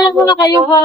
Kaya muna kayo ha.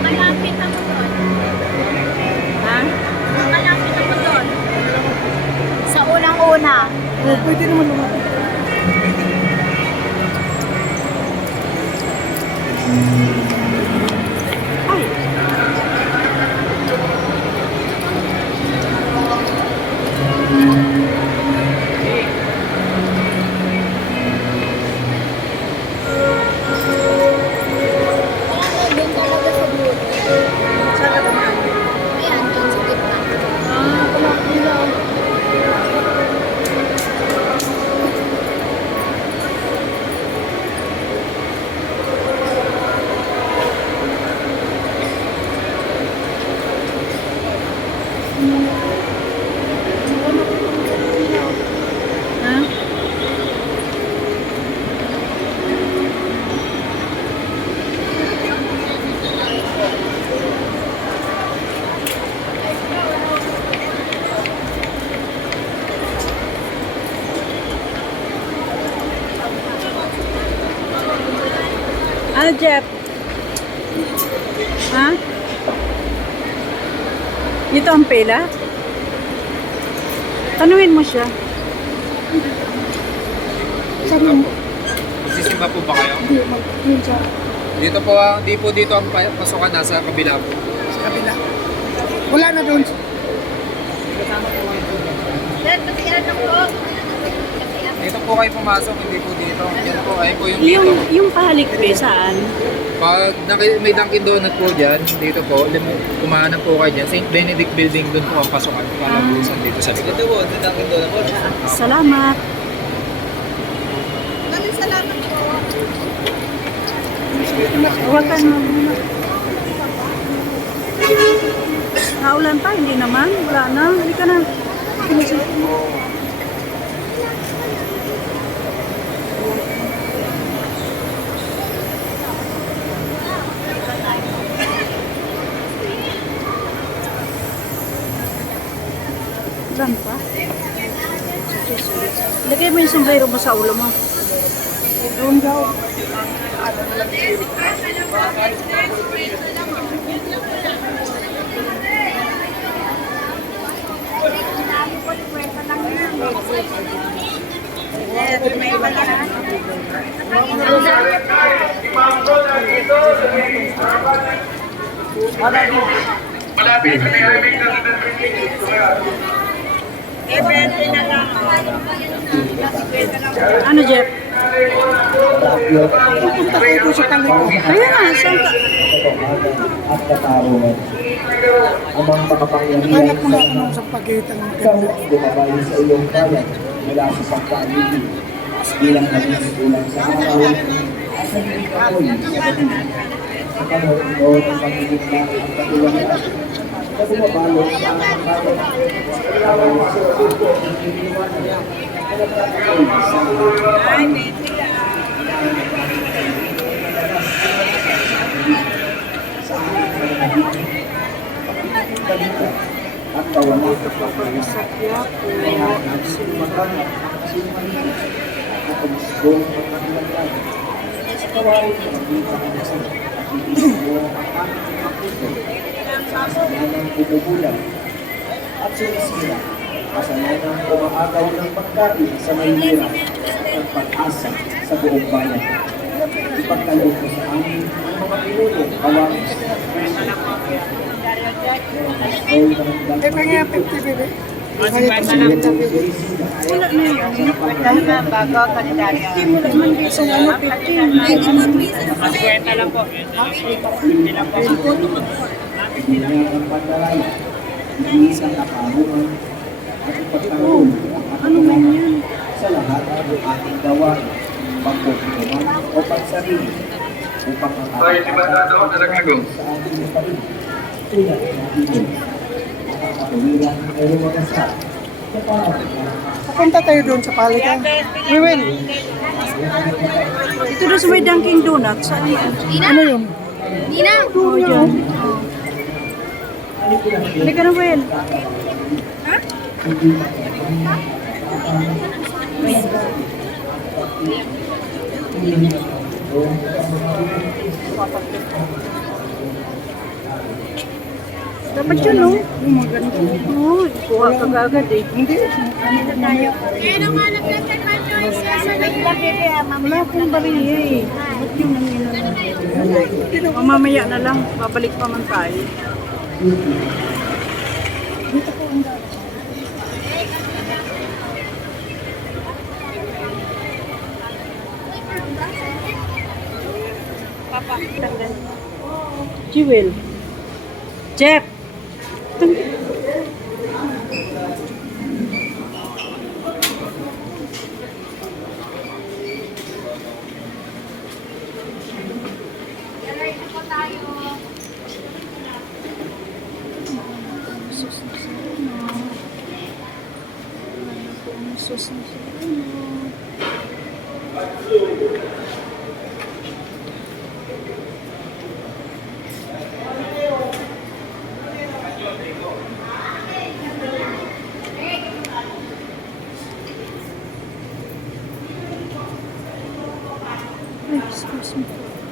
Malapit ako doon. Ha? Malapit ako doon. Sa unang-una. Pwede naman lumapit. Ay! Doon talaga sa dulo. Saan ka naman? Ayan, doon sa gitna. Wala ko lang. Ha? Ano, Jeff? Ha? Ito ang pela? Tanungin mo siya. Saan mo? Magsisimba po ba kayo? Hindi, yun sa Dito po, di po dito ang pasukan, nasa kabila po. kabila. Wala na doon. Dad, pati ano po? Dito po kayo pumasok, hindi po dito. Yan po, ayun po yung Yung, dito. yung pahalikpe, saan? Pag may Dunkin Donut po dyan, dito po, kumahanap po kayo dyan. St. Benedict Building, doon po ang pasukan. Palabusan dito sa likod. Ito po, Dunkin Donut po. Salamat. Maraming salamat po. Huwag ka na. Naulan pa, hindi naman. Wala na. Hindi ka na. Saan pa? Lagay mo yung sombrero mo sa ulo mo. Doon daw. Ano, Jeff? Pupunta kayo doon sa paliko. Kaya nga, saan ka? At katarungan. Ang mga makapangyarihan Hanap mo sa na ako sa pagkita ng ikaw ganda. ang gumabay sa iyong bayan mula sa pagkaalitin. Bilang naging ulang sa araw, at naging apoy sa gabi. Sa panahon ito ng pagiging na ang katiwalaan na bumabalo sa ang bayan. Kailangan sa ito ang iniwanan na nagkakaroon sa at kawalan sa pagkakasakya kaya nagsimulan at umusbong pagkakilagay sa kawalan ng pagkakasakya at ibig mo ang aming mga puso sa kasalanang bumubulan at sinisira kasalanang umaagaw ng pagkain sa mahihirap at pag-asa sa buong bayan. Ipagkaloob mo sa amin ang mga pinuno kawalan sa Eh, pangya 50, bebe. Wala na yun. Bago kalendaryo. Wala man din sa ano, 15. ang pagdaraya, isang katarungan at ipagkaroon Ano man yan? sa lahat ng ating gawain, pagpupunan o pagsarili upang ang ating sa ating lupain. Tulad ng ating nakakatuwiran ay lumagasat sa parang Papunta tayo doon sa palika. We will. Ito doon sa may Dunkin' Donuts. Saan yan? Ano yun? Nina! Oh, dyan. Halika na, Will. Dapat yun, no? Yung maganda. Oo, kuha ka agad eh. Hindi. Pero nga naglasan man choices. Sa bebe, Wala akong bariya eh. Ba't yung nangyayari? Mamamaya na lang, babalik pa man tayo. Jewel. Jeff! Excuse me.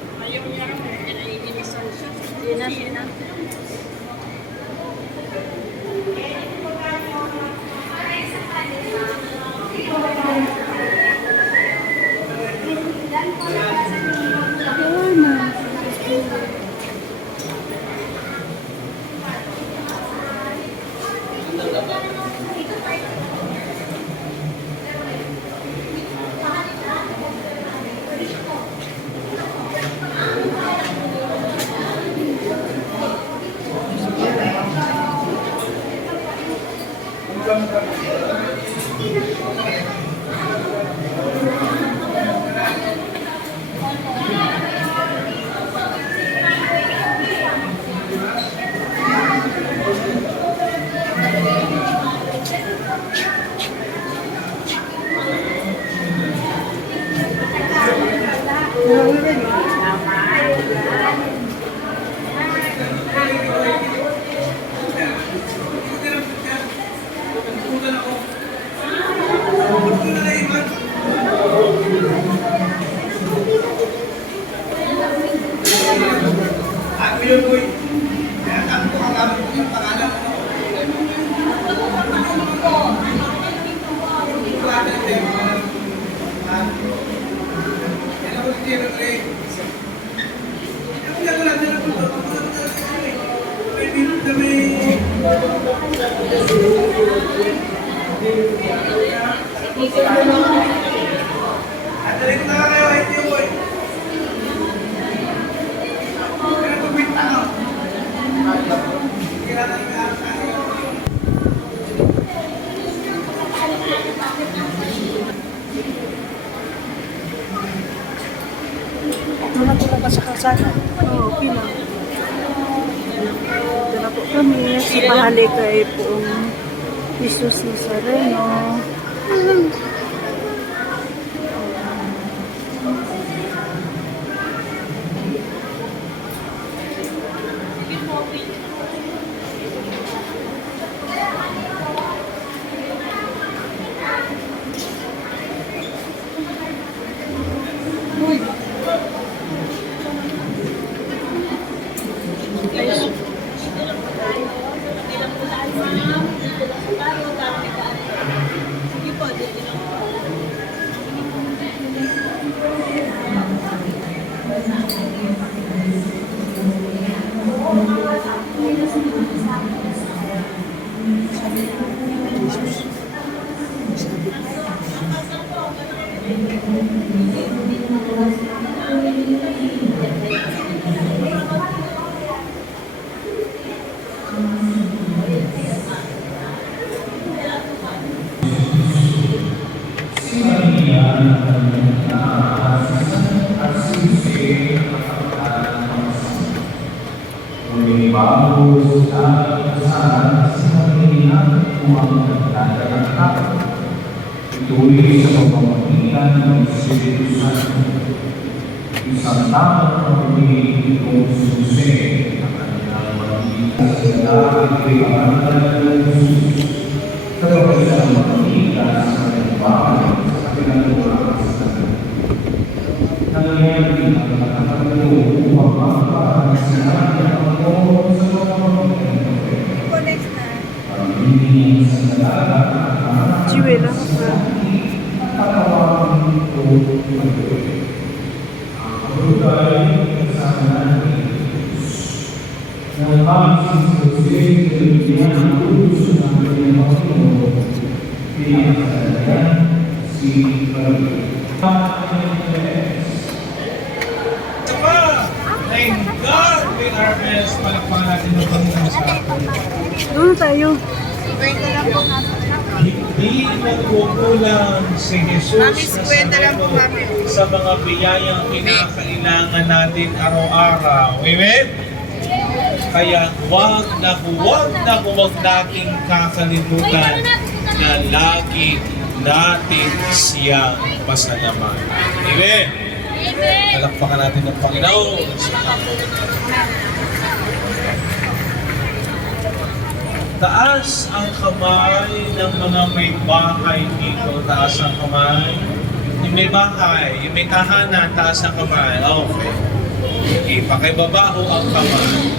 Sana. Oo, okay lang. Dito na po kami sa Pahaligay poong Jesus Nazareno. Ituloy sa pamamagitan ng Espiritu Santo, isang tamang pamamagitan ng Jose ang kanyang pamamagitan sa dati pangalan ng Jesus, kagawa sa pamamagitan sa kanyang bahay sa pinagbukas sa kanyang. Nangyayari ang nakakatayo upang mapapagasihan ng Panginoon sa pamamagitan ng pamimigay sa dalaga Chiwela. Thank God with our best. Palakpakan natin ng Panginoon sa atin. Doon tayo. Hindi nagkukulang si Jesus Nazareno sa mga biyayang kinakailangan natin araw-araw. Amen? Kaya huwag nating kakalimutan na lagi natin siyang pasalamatan. Amen? Palakpakan natin ng Panginoon sa kapwa. Taas ang kamay ng mga may bahay dito. Taas ang kamay. Yung may bahay, yung may tahanan, taas ang kamay. Okay. Okay, pakibabaho ang kamay.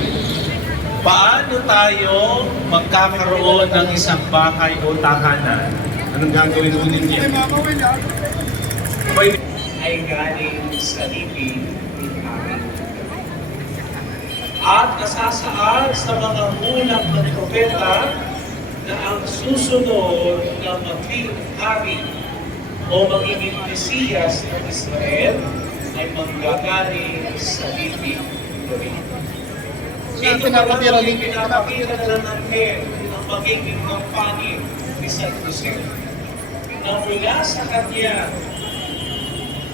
Paano tayo magkakaroon ng isang bahay o tahanan? Anong gagawin mo ninyo? Ay galing sa libing ni Hari. At nasasaad sa mga hulang ng propeta na ang susunod na maging hari o magiging Mesiyas ng Israel ay manggagaling sa libing ni Ito naman ang pinapakita ng anghel ang magiging kampanya ni San Jose. Na mula sa kanya,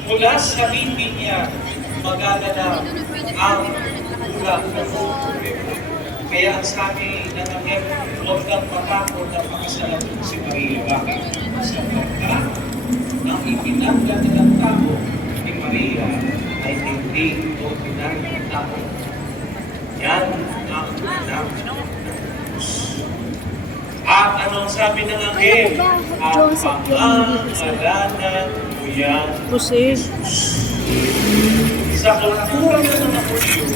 mula sa libing niya, magaganap ang ulang ng problema. Kaya ang sabi ng anghel, huwag kang matakot na pakasalan si Maria. Bakit? Sapagkat ang ipinaglan ng tao ni Maria ay hindi ordinaryong tao. Yan ang anak ng Diyos. At anong sabi ng anghel? Ang pangangalanan mo yan. Jose. Sa kultura ng mga Hudyo,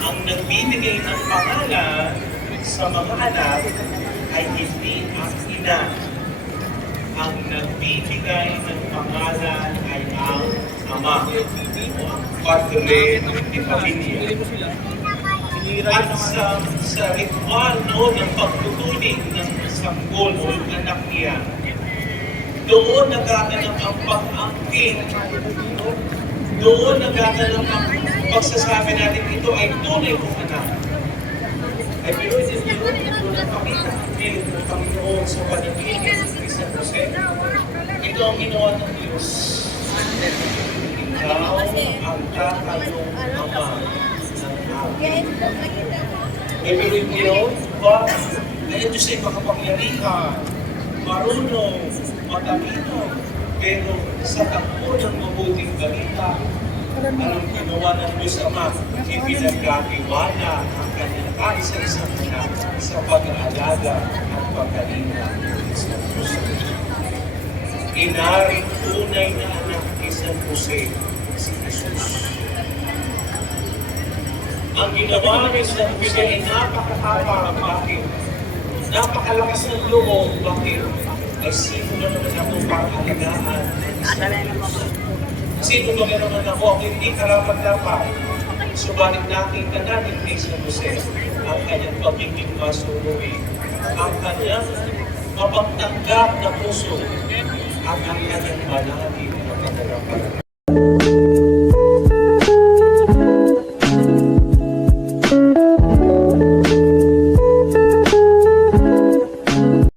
ang nagbibigay ng pangalan sa mga anak ay hindi ang ina. Ang nagbibigay ng pangalan ay ang ama o ang padre ng pamilya. At sa ritual ng pagtutuning ng sanggol o yung anak niya, doon nagaganap ang pag-angkin. Doon nagaganap ang pagsasabi natin ito ay tunay kong anak. Ay pero ito na pakita ng Panginoon sa paningin ni San Jose. Ito ang ginawa ng Diyos. Ikaw ang magkakayong ama ng aking. Bibirin niyo ba? Ngayon Diyos ay makapangyarihan, marunong, matalino, pero sa takbo ng mabuting balita, ang ginawa ng Diyos Ama, ipinagkatiwala ang kanyang kaisa-isang anak sa pag-aalaga at pagkalina sa puso. Inaring tunay na anak ni San Jose, si Jesus. Ang ginawa ni San Jose ay napakatapang. Bakit? Napakalakas ng loob. Bakit? Ay sino na naman ako pag-alagaan? Sino ba naman ako ang hindi karapat-dapat? Subalit nakita natin kay San Jose ang kanyang pagiging masunurin, ang kanyang mapagtanggap na puso, at ang kanyang malangin na pagkarapat.